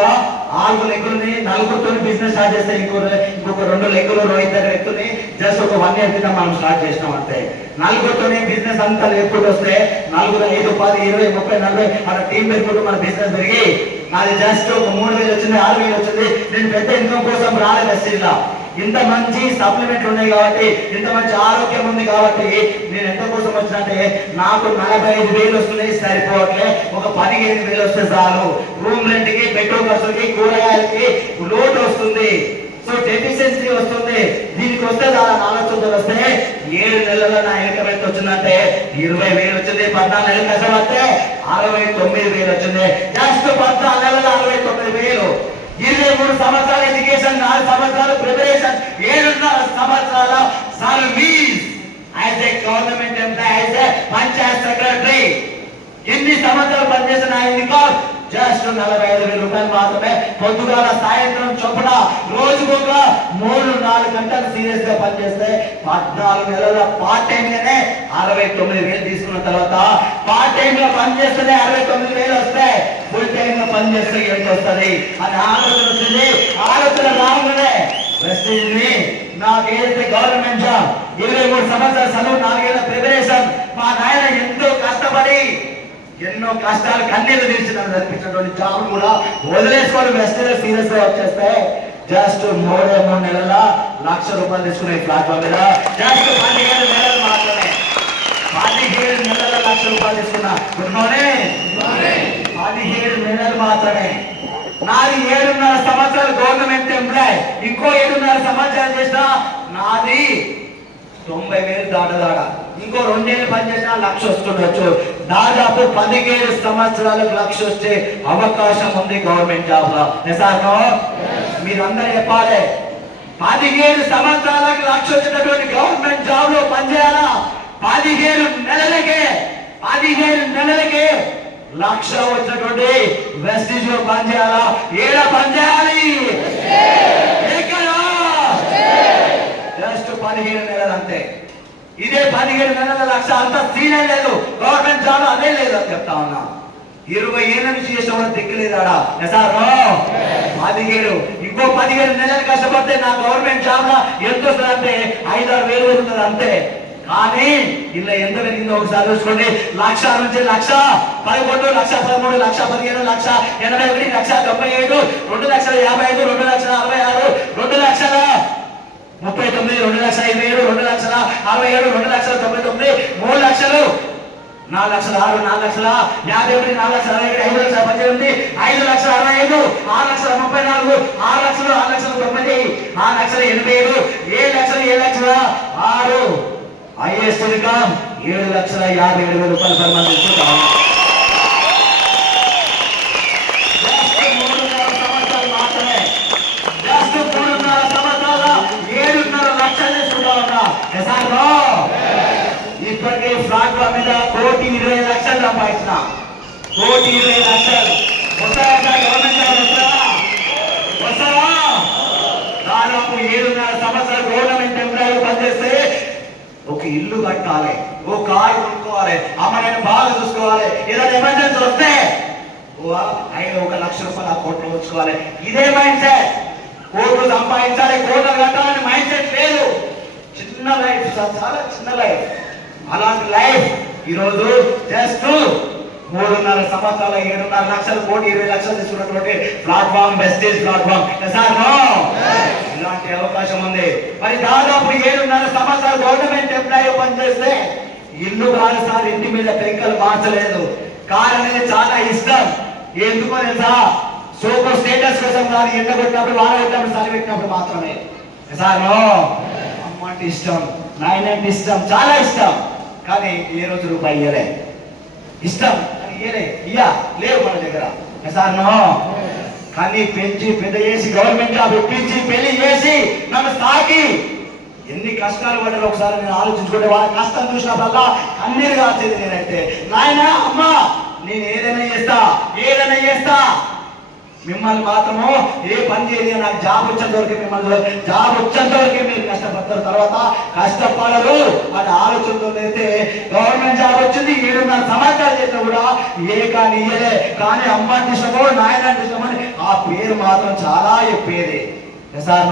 6 లెగ్గులని నలుగురితో బిజినెస్ స్టార్ట్ చేస్తే ఇంకొక 2 లెగ్గులు రోహిత్ దగ్గర ఎత్తుని జస్ట్ ఒక 1 year క్రితం మనం స్టార్ట్ చేసినాం అంతే. నలుగురితోనే బిజినెస్ అంతా ఎప్పుడు వస్తే 4, 5, 10, 20, 30, 40 అలా టీం పెట్టుకుంటూ మన బిజినెస్ పెరిగి నాది జస్ట్ ఒక 3,000 వచ్చింది, 6,000 వచ్చింది. నేను పెద్ద ఇన్కమ్ కోసం రాలేదు. ఇలా ఇంత మంచి సప్లిమెంట్లు ఉన్నాయి కాబట్టి, ఇంత మంచి ఆరోగ్యం ఉంది కాబట్టి నేను ఎంత కోసం వచ్చినట్టే నాకు 45,000 వస్తున్నాయి, సరిపోవట్లే. ఒక 15,000 వస్తే చాలు. రూమ్ రెంట్ కి, పెట్రోల్ ఖర్చులకి, కూరగాయలకి లోటు వస్తుంది. సో డెఫిషియన్సీ వస్తుంది. దీనికి వస్తే చాలా ఆలోచనలు వస్తే 7 నెలల్లో నా ఇన్కమ్ ఎంత వచ్చిందంటే 20,000 వచ్చింది. 14 నెలలు కష్టపడితే 69,000 వచ్చింది. జస్ట్ 14 నెలల్లో 69,000. 23 సంవత్సరాల ఎడ్యుకేషన్, 4 సంవత్సరాల ప్రిపరేషన్, 7.5 సంవత్సరాల service as a government employee, as a panchayat secretary. ఎన్ని సంవత్సరాలు పనిచేసిన ఇన్కమ్ జస్ట్ 45,000 రూపాయలు మాత్రమే. పొద్దుగాల సాయంత్రం చొప్పున రోజుకొక 3-4 గంటలు సీరియస్ గా పనిచేస్తే 14 నెలల పార్ట్ టైం గానే 69,000 తీసుకున్న తర్వాత, పార్ట్ టైం గా పనిచేస్తేనే 69,000 వస్తే, ఫుల్ టైం గా పనిచేస్తే ఎంత వస్తుంది అని ఆలోచన వచ్చింది. ఆలోచన రాగానే ప్రెస్టీజ్ ని నాకు ఏదైతే గవర్నమెంట్ జాబ్, 23 సంవత్సరాల చదువు, 4 ఏళ్ల ప్రిపరేషన్, మా నాయన ఎంతో కష్టపడి ఎన్నో కష్టాలు కన్నీళ్ళు తీర్చి నన్ను నడిపించినటువంటి జాబ్ కూడా వదిలేసుకొని వెస్ట్ సీరియస్ గా వచ్చేస్తే జస్ట్ 3 నెలల 1,00,000 రూపాయలు తీసుకునే ప్లాట్ఫామ్ మీద జస్ట్ 17 నెలలు మాత్రమే. 17 నెలల 1,00,000 రూపాయలు తీసుకున్నా. Good morning. 17 నెలలు మాత్రమే. నాది 7.5 సంవత్సరాలు గవర్నమెంట్ ఎంప్లాయ్. ఇంకో 7.5 సంవత్సరాలు చేసినా నాది 90,000 దాట ఇంకో 2 ఏళ్ళు పనిచేసినా 1,00,000 వస్తుండొచ్చు. దాదాపు 17 సంవత్సరాలకు 1,00,000 వచ్చే అవకాశం ఉంది గవర్నమెంట్ జాబ్ లో. సార్ మీరందరూ చెప్పాలి, 17 సంవత్సరాలకు 1,00,000 వచ్చేటటువంటి గవర్నమెంట్ జాబ్ లో పనిచేయాలా? 17 నెలలకే 1,00,000 వచ్చినటువంటి వెస్టీజ్ లో పనిచేయాలా? ఏడ పనిచేయాలి? జస్ట్ 17 నెలలు అంతే. ఇదే 17 నెలల 1,00,000 అంత సీనే లేదు. గవర్నమెంట్ జాబ్ అదే లేదు అని చెప్తా ఉన్నా. 20 ఏళ్ళ నుంచి చేసిన కూడా దిక్కులేదాడా? సార్ 17 ఇంకో 17 నెలలు కష్టపడితే నా గవర్నమెంట్ జాబ్ ఎంత వస్తుందంటే 5-6 వేలు వస్తుంది అంతే. కానీ ఇలా ఎంత పెరిగిందో ఒకసారి చూసుకోండి. 1,00,000 నుంచి 1,11,000, 1,13,000, 1,15,000, 1,81,000, 1,97,000, 2,55,000, 2,66,000, 2,39,000, 2,27,000, 2,67,000, 2,99,000, 3,00,000, 4,06,000, 4,50,000, 4,61,000, 5,18,000, 5,65,000, 6,34,000, 6,90,000, 6,80,000, 7,00,000, హైయెస్ట్ ఇన్కమ్ 7,57,000 రూపాయలు పర్ మంత్ ఇస్తున్నాం. 3.5 సంవత్సరాలు మాత్రమే. 3.5 సంవత్సరాల 7.5 లక్షలు ఇస్తున్నా ఉన్నా. ఇప్పటికే ప్లాట్ఫామ్ మీద 1,20,00,000 సంపాదించిన. 1,20,00,000 వస్తాయా? గవర్నమెంట్ వస్తావా? దాదాపు 7.5 సంవత్సరాలు గవర్నమెంట్ ఎంప్లాయీ పనిచేస్తే ఒక ఇల్లు కట్టాలి, ఓ కారు కొనుక్కోవాలి, అమ్మ నేను బాగా చూసుకోవాలి, ఏదైనా ఎమర్జెన్సీ వస్తే 1,00,000 రూపాయలు ఆ కోట్లు ఉంచుకోవాలి. ఇదే మైండ్ సెట్. కోట్లు సంపాదించాలి, కోట్లు కట్టాలని మైండ్ సెట్ లేదు. చిన్న లైఫ్, చాలా చిన్న లైఫ్. అలాంటి లైఫ్ ఈరోజు జస్ట్ 3.5 సంవత్సరాల 7.5 లక్షలు, 1,20,00,000 తీసుకున్నటువంటి ప్లాట్ఫామ్ వెస్టేజ్ ప్లాట్ఫామ్. సార్ ఇలాంటి అవకాశం ఉంది. మరి దాదాపు 7.5 సంవత్సరాలు గవర్నమెంట్ ఎంప్లాయీ పనిచేస్తే ఇల్లు కాదు సార్, ఇంటి మీద పెంకలు మార్చలేదు. కార్ అనేది చాలా ఇష్టం. ఎందుకో తెలుసా? సోకో స్టేటస్ కోసం కాదు, ఎండ కొట్టినప్పుడు, వాన కొట్టినప్పుడు, చలి పెట్టినప్పుడు మాత్రమే. సార్ అమ్మ అంటే ఇష్టం, నాయన అంటే ఇష్టం, చాలా ఇష్టం. కానీ ఏ రోజు రూపాయి ఇయ్యలే. ఇష్టం కానీ ఇయ్యలే, లేవు మన దగ్గర. సార్ కానీ పెంచి పెద్ద చేసి గవర్నమెంట్ జాబ్ ఇప్పించి పెళ్లి చేసి నన్ను సాకి ఎన్ని కష్టాలు పడ్డారు ఒకసారి నేను ఆలోచించుకుంటే, వాళ్ళ కష్టం చూసినప్పుడల్లా కన్నీరు కాచేది. నేనంటే నాయన అమ్మ నేను ఏదైనా చేస్తా, మిమ్మల్ని మాత్రము ఏ పని చేయలేదు. నాకు జాబ్ వచ్చేంత వరకు మీరు కష్టపడతారు, తర్వాత కష్టపడరు అని ఆలోచనతో అయితే గవర్నమెంట్ జాబ్ వచ్చింది. 7.5 సంవత్సరాలు చేసినా కూడా కానీ ఇయ్యలే. కానీ అమ్మ అంటే ఇష్టమో, నాయన అంటే ఇష్టమని ఆ పేరు మాత్రం చాలా చెప్పేది. సార్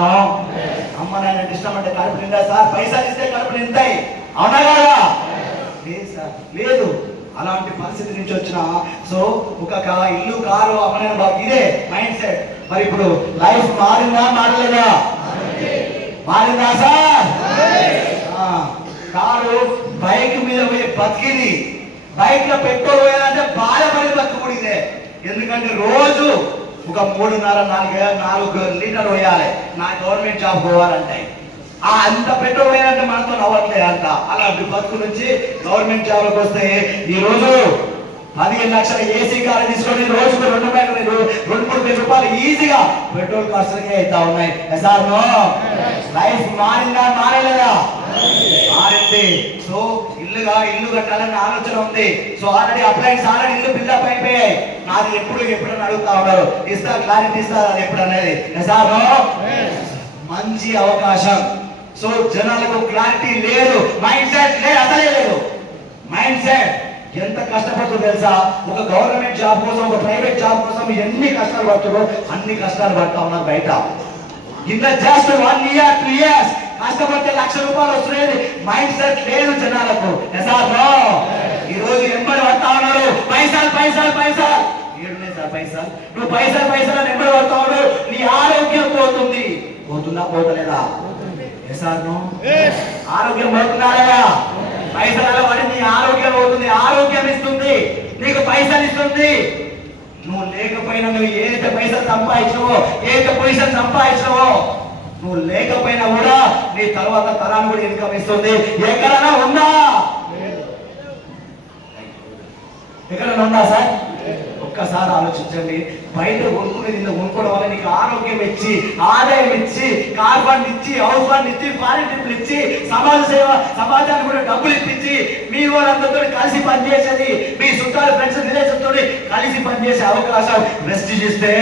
అమ్మ నాయన అంటే ఇష్టం అంటే కడుపు నిండా సార్, పైసలు ఇస్తే కడుపు నింటాయి, అవునా కదా? లేదు సార్, లేదు. అలాంటి పరిస్థితి నుంచి వచ్చిన ఒక ఇల్లు, కారు, అమ్మనైన బాబు, ఇదే మైండ్ సెట్. మరి ఇప్పుడు లైఫ్ మారిందా మారలేదా? మారిందా సార్? కారు బైక్ మీద పోయి బతికింది. బైక్ లో పెట్రోల్ పోయాలంటే బాధపడి బతుకుడిదే. ఎందుకంటే రోజు ఒక 3.5-4 లీటర్ పోయాలి నా గవర్నమెంట్ జాబ్ పోవాలంటే. అంత పెట్రోల్ పోయాలంటే మనతో నవ్వట్లేదు అంత. అలాంటి బతుకు నుంచి గవర్నమెంట్ జాబ్లకు వస్తే ఈ రోజు 15 లక్షల ఏసీ కారు తీసుకొని రోజుకు 2,000-3,000 రూపాయలు ఈజీగా పెట్రోల్ ఖర్చులకే అవుతా ఉన్నాయి. సార్ లైఫ్ మారిందా మారలేదా? మారింది. ఇల్లు కట్టాలని ఆలోచన ఉంది. ఆల్రెడీ అప్లైన్స్ ఇల్లు బిల్డప్ అయిపోయాయి. నాది ఎప్పుడని అడుగుతా ఉన్నారు. క్లారిటీ ఇస్తారు అది ఎప్పుడు అనేది. సార్ మంచి అవకాశం. జనాలకు క్లారిటీ లేదు, మైండ్ సెట్ లేదు, అసలే లేదు. మైండ్ సెట్ ఎంత కష్టపడుతుందో తెలుసా? ఒక గవర్నమెంట్ జాబ్ కోసం, ఒక ప్రైవేట్ జాబ్ కోసం ఎన్ని కష్టాలు పడుతుందో అన్ని కష్టాలు పడతా ఉన్నారు బయట. ఇంత జస్ట్ 1 year 2 years కష్టపడితే 1,00,000 రూపాయలు వస్తున్నాయి. మైండ్ సెట్ లేదు జనాలకు. ఈ రోజు ఎంబడి పడతా ఉన్నారు, పైసలు ఏడున్నాయి సార్ పైసలు. నువ్వు పైసలు ఎంబడి పడతా ఉన్నావు, నీ ఆరోగ్యం పోతుందా పోతలేదా? ఆరోగ్యం పోతున్నారా? పైసలు పడి నీ ఆరోగ్యం అవుతుంది. ఆరోగ్యం ఇస్తుంది, నీకు పైసలు ఇస్తుంది. నువ్వు లేకపోయినా నువ్వు ఏదైతే పైసలు సంపాదించవో, ఏదైతే పొజిషన్ సంపాదించవో నువ్వు లేకపోయినా కూడా నీ తర్వాత తరాన్ని కూడా ఇన్కమ్ ఇస్తుంది. ఎక్కడైనా ఉందా? ఎక్కడైనా ఉందా సార్? ఒక్కసారి ఆలోచించండి. బయట కొనుక్కుని నిన్న కొనుక్కోవడం వల్ల నీకు ఆరోగ్యం ఇచ్చి, ఆదాయం ఇచ్చి, కార్ ఫండ్ ఇచ్చి, హౌస్ ఫండ్ ఇచ్చి, ఫారిన్ ట్రిప్లు ఇచ్చి, సమాజ సేవ సమాజానికి కూడా డబ్బులు ఇప్పించి, మీ వాళ్ళందరితో కలిసి పనిచేసేది, మీ చుట్టాలు ఫ్రెండ్స్ రిలేషన్స్ తోటి కలిసి పనిచేసే అవకాశం వెస్టీజ్ ఇస్తే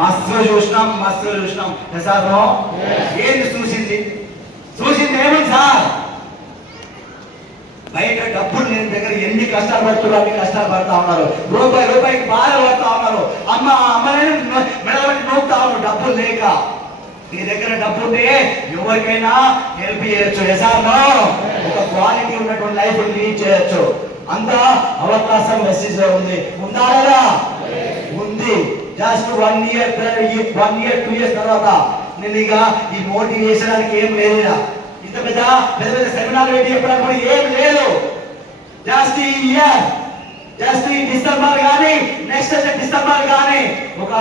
మస్తు చూసినాం సార్. ఏంది చూసింది ఏముంది సార్? బయట డబ్బులు నేను దగ్గర ఎన్ని కష్టాలు పడుతున్నారు, అన్ని కష్టాలు పడతా ఉన్నారు. రూపాయికి బాధలు పడతా ఉన్నారు. అమ్మని మెడబట్టి నోపుతా ఉన్నారు డబ్బులు లేక. నీ దగ్గర డబ్బు ఉంటే ఎవరికైనా హెల్ప్ చేయొచ్చు. ఎసార్నో ఒక క్వాలిటీ ఉన్నటువంటి లైఫ్ లీడ్ చేయొచ్చు. అంత అవకాశం మెసేజ్ లో ఉంది. ఉందా లేదా? ఉంది. జస్ట్ 1 year 2 years తర్వాత నేను ఇక ఈ మోటివేషన్ ఏం లేదు. ఇంత పెద్ద సెమినార్ పెట్టి చెప్పడానికి కూడా ఏం లేదు. జస్ట్ ఈ ఇయర్, జస్ట్ ఈ డిసెంబర్ కానీ నెక్స్ట్ డిసెంబర్ కానీ ఒక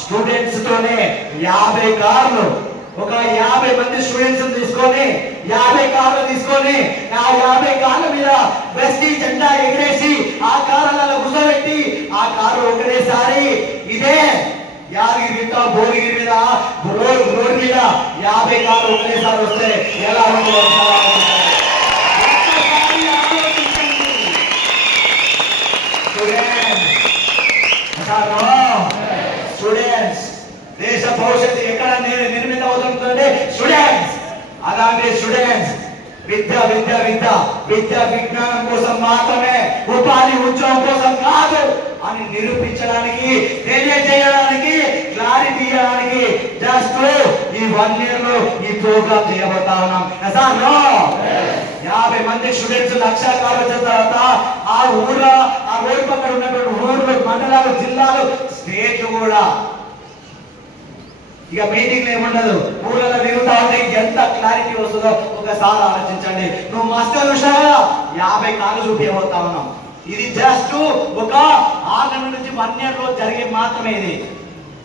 స్టూడెంట్స్ తోనే 50 కార్లు, ఒక 50 మంది స్టూడెంట్స్ తీసుకొని 50 కార్లు తీసుకొని ఆ 50 కార్ల మీద వెస్టీజ్ జెండా ఎగిరేసి ఆ కార్లలో కూర్చోబెట్టి ఆ కారు ఒకటేసారి ఇదే యాదగిరి భువనగిరి మీద రోడ్ మీద 50 కార్లు ఒకటేసారి వస్తే ఎలా ఉంటుందో స్టూడెంట్స్, దేశ భవిష్యత్తు ఎక్కడ నిర్మితం అవుతుందంటే స్టూడెంట్స్. అలాంటి స్టూడెంట్స్ విద్య విజ్ఞానం కోసం మాత్రమే, ఉపాధి ఉద్యోగం కోసం కాదు అని నిరూపించడానికి, తెలియజేయడానికి, క్లారిటీ ఇవ్వడానికి జస్ట్ ఈ 1 year లో ఈ ప్రోగ్రామ్ చేయబోతా ఉన్నాం. 50 మంది స్టూడెంట్స్ 1,00,000 కాలు వచ్చిన తర్వాత ఆ రోడ్డు పక్కన ఉన్నటువంటి ఊర్లు, మండలాలు, జిల్లాలు, స్టేట్లు కూడా ఇక మీటింగ్ ఏముండదు. ఊళ్ళలో తిరుగుతా ఉంటే ఎంత క్లారిటీ వస్తుందో ఒకసారి ఆలోచించండి. నువ్వు మస్తు చూసావా? 50 కార్లు చూపించబోతా ఉన్నాం. ఇది జస్ట్ ఒక 6 నెలల నుంచి 1 year లో జరిగే మాత్రమే. ఇది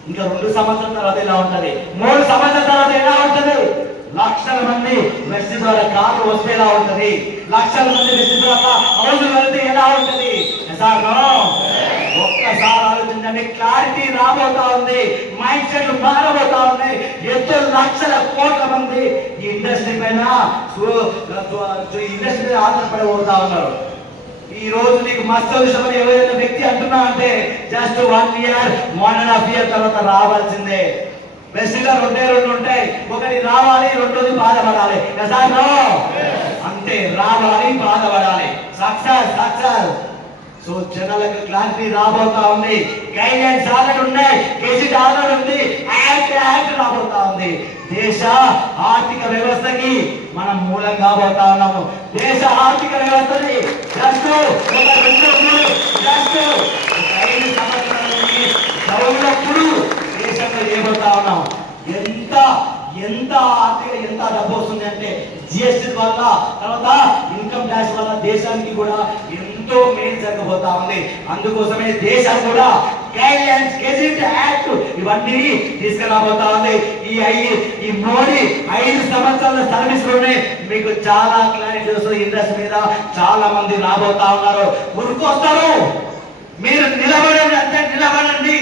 ఇంకా 2 సంవత్సరాల తర్వాత ఎలా ఉంటది, 3 సంవత్సరాల తర్వాత ఎలా ఉంటది? లక్షల మంది వెస్టి ద్వారా కార్లు వస్తే ఎలా ఉంటది? లక్షల మంది వెస్టి ద్వారా హౌస్ వెళ్తే ఎలా ఉంటది? ఒక్కసారి ఆలోచించండి. క్లారిటీ రాబోతా ఉంది. మైండ్ సెట్లు మారబోతా ఉన్నాయి. ఎంతో లక్షల కోట్ల మంది ఈ ఇండస్ట్రీ పైన ఇండస్ట్రీ ఆధారపడిపోతా ఉన్నారు. ఈ రోజు నీకు మస్తు విషయం ఎవరైనా వ్యక్తి అంటున్నా అంటే జస్ట్ 1 year 1.5 year తర్వాత రావాల్సిందే. బెస్ట్గా 2 ఉంటాయి. ఒకటి రావాలి, రెండోది బాధపడాలి. అంతే, రావాలి, బాధపడాలి. సక్సెస్. సో జనాలకు క్లారిటీ రాబోతా ఉంది. గైడ్లైన్స్ ఆల్రెడీ ఉన్నాయి, గెజిట్ ఆల్రెడీ ఉంది, యాక్ట్ రాబోతా ఉంది. దేశ ఆర్థిక వ్యవస్థకి మనం మూలం కాబోతా ఉన్నాము. దేశ ఆర్థిక వ్యవస్థని జస్ట్ ఒక 5 సంవత్సరాల నుంచి డెవలప్డ్ దేశంలో చేయబోతా ఉన్నాం. ఎంత ఆర్థిక ఎంత డబ్బు వస్తుంది అంటే జిఎస్టీ వల్ల, తర్వాత ఇన్కమ్ ట్యాక్స్ వల్ల దేశానికి కూడా ఎంతో మేలు జరగబోతా ఉంది. అందుకోసమే దేశం కూడా గైడ్ లైన్స్, గెజిట్ యాక్ట్ ఇవన్నీ తీసుకురాబోతా ఉంది. ఈ మోడీ 5 సంవత్సరాల సర్వీస్ లోనే మీకు చాలా క్లారిటీ వస్తుంది. ఇండస్ట్రీ మీద చాలా మంది రాబోతా ఉన్నారు. ఉరుకొస్తారు. మీరు నిలబడండి, అంతే నిలబడండి.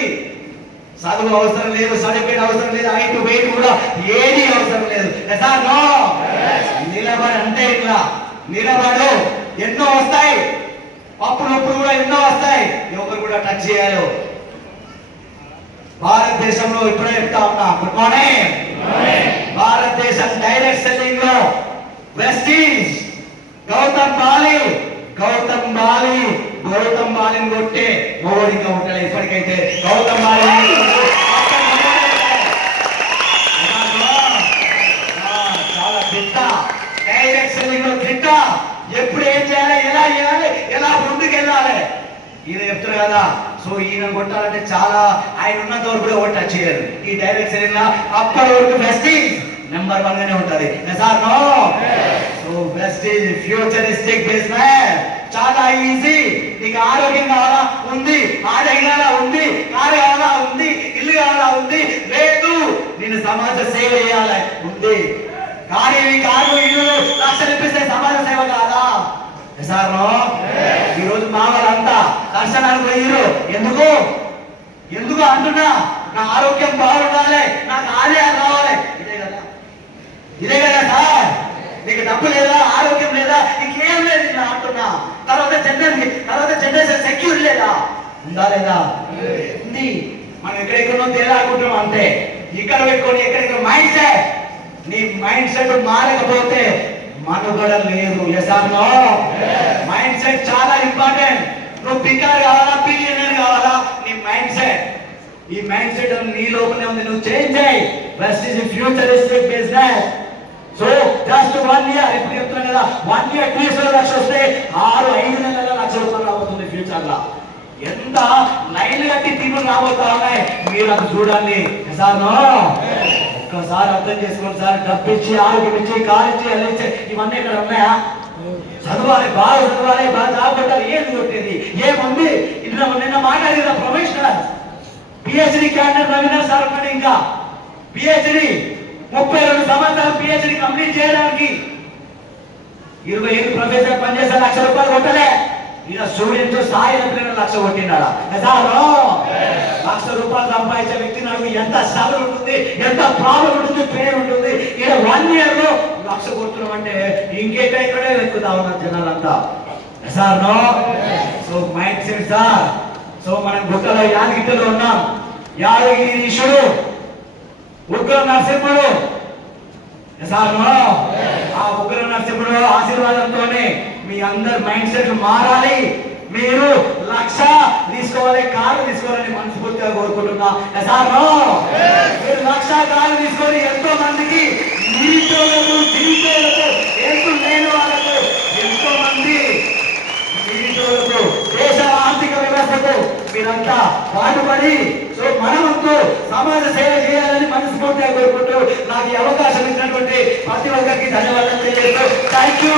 చదువు అవసరం లేదు, సర్టిఫికేట్ అవసరం లేదు, హైట్ వెయిట్ కూడా ఏది అవసరం లేదు. నిలబడి అంటే ఇట్లా నిలబడు. ఎన్నో వస్తాయి, అప్పుడు కూడా ఎన్నో వస్తాయి. ఎవరు కూడా టచ్ చేయాలి. భారతదేశంలో ఇప్పుడే చెప్తా ఉన్నా, గుడ్ మార్నింగ్. భారతదేశం డైరెక్ట్ సెల్లింగ్ లో వెస్టీజ్ గౌతమ్ బాలిని కొట్టే మోడీగా ఉంటాడు. ఇప్పటికైతే గౌతమ్ బాలి చాలా దిట్ట, డైరెక్ట్ సెల్లింగ్ లో దిట్ట. ఎప్పుడు ఏం చేయాలి, ఎలా చేయాలి, ఎలా ముందుకు వెళ్ళాలి ఈయన చెప్తారు కదా. సో ఈయన కొట్టాలంటే చాలా, ఆయన ఉన్నంత వరకు కూడా ఓట్ టచ్ చేయరు. ఈ డైరెక్ట్ సెల్లింగ్ లో అప్పటి వరకు వెస్టీజ్ నెంబర్ 1 గానే ఉంటది. సో వెస్టీజ్ ఫ్యూచరిస్టిక్ బిజినెస్ చాలా ఈజీ. నీకు ఆరోగ్యం కావాలా ఉంది, ఆదాయం కావాలా ఉంది, కారు కావాలా ఉంది, ఇల్లు కావాలా ఉంది, లేదు. నేను సమాజ సేవ చేయాలి, ఉంది. కానీ ఈ కార్లు ఇల్లు లక్షలు ఇప్పిస్తే సమాజ సేవ కాదా సార్? ఈ రోజు మా వాళ్ళంతా దర్శనానికి పోయిరు. ఎందుకు ఎందుకు అంటున్నా, నా ఆరోగ్యం బాగుండాలి, నాకు ఆదాయం రావాలి. ఇదే కదా సార్. నీకు డబ్బు లేదా, ఆరోగ్యం లేదా, ఇంకేం లేదు ఇలా అంటున్నా. తర్వాత జనరేషన్ సెక్యూర్ లేదా, ఉందా లేదా? ఉంది. మనం ఎక్కడెక్కడో తేలాడుకుంటాం అంతే. ఇక్కడ పెట్టుకొని ఎక్కడెక్కడ మైండ్ సెట్, నీ మైండ్ సెట్ మారకపోతే మనుగడ లేదు. ఎసార్నో మైండ్ సెట్ చాలా ఇంపార్టెంట్. నువ్వు పికార్ కావాలా, బిలియనర్ కావాలా, నీ మైండ్ సెట్, ఈ మైండ్ సెట్ నీ లోపలే ఉంది. నువ్వు చేంజ్ చేయి. Best is futuristic business. So just 1 year, ఇప్పుడు చెప్తున్నా కదా, 1 ఇయర్ 2 లక్షలు వస్తే 6-5 నెలల లక్షల రూపాయలు రాబోతుంది ఫ్యూచర్ లా. ఎంత లైన్ కట్టి టీములు రాబోతా ఉన్నాయి, మీరు అది చూడండి సార్. ఒక్కసారి అర్థం చేసుకోండి సార్. డబ్బు ఇచ్చి, ఆరోగ్యం ఇచ్చి, కాలు ఇచ్చి, అల్లు ఇచ్చి, ఇవన్నీ ఇక్కడ ఉన్నాయా? చదవాలి, బాగా చదవాలి, బాగా జాబ్ కొట్టాలి. ఏది కొట్టేది ఏముంది? నిన్న మాట్లాడిన professional PhD candidate Ravindra sir ఉన్నాడు. ఇంకా పిహెచ్డి 32 సంవత్సరాలు పిహెచ్డి కంప్లీట్ చేయడానికి 20 ఏళ్ళు ప్రొఫెసర్ పనిచేస్తే 1 లక్ష రూపాయలు కొట్టలే. ఈయన స్టూడెంట్ స్థాయి 1 లక్ష కొట్టినాడా? 1 లక్ష రూపాయలు సంపాదించే వ్యక్తి నాకు ఎంత స్ట్రగుల్ ఉంటుంది, ఎంత ప్రాబ్లం ఉంటుంది, పేరు ఉంటుంది. ఈయన 1 ఇయర్ లో 1 లక్ష కొడుతున్నాం అంటే ఇంకెక్కడే వెతుకుతా ఉన్నారు జనాలంతా sir. No so mind set sir. So మనం గుట్టలో యాదగిరిలో ఉన్నాం. యాదగిరీశుడు, ఉగ్ర నరసింహుడు సార్. ఆ ఉగ్ర నరసింహుడు ఆశీర్వాదంతోనే మీ అందరి మైండ్ సెట్ మారాలి. మీరు 1 లక్ష తీసుకోవాలి, కారు తీసుకోవాలని మనస్ఫూర్తిగా కోరుకుంటున్నా సార్. మీరు 1 లక్ష కారు తీసుకొని ఎంతో మందికి, నిరుద్యోగులకు, జీవితాలకు, ఎంతో లేని వాళ్ళకు, ఎంతో మంది నిరుద్యోగులకు, దేశ ఆర్థిక వ్యవస్థకు మీరంతా పాటుపడి సో మనమంతా సమాజ సేవ చేయాలని మనస్ఫూర్తిగా కోరుకుంటూ నాకు ఈ అవకాశం ఇచ్చినటువంటి ప్రతి ఒక్కరికి ధన్యవాదాలు తెలియజేస్తూ థ్యాంక్ యూ.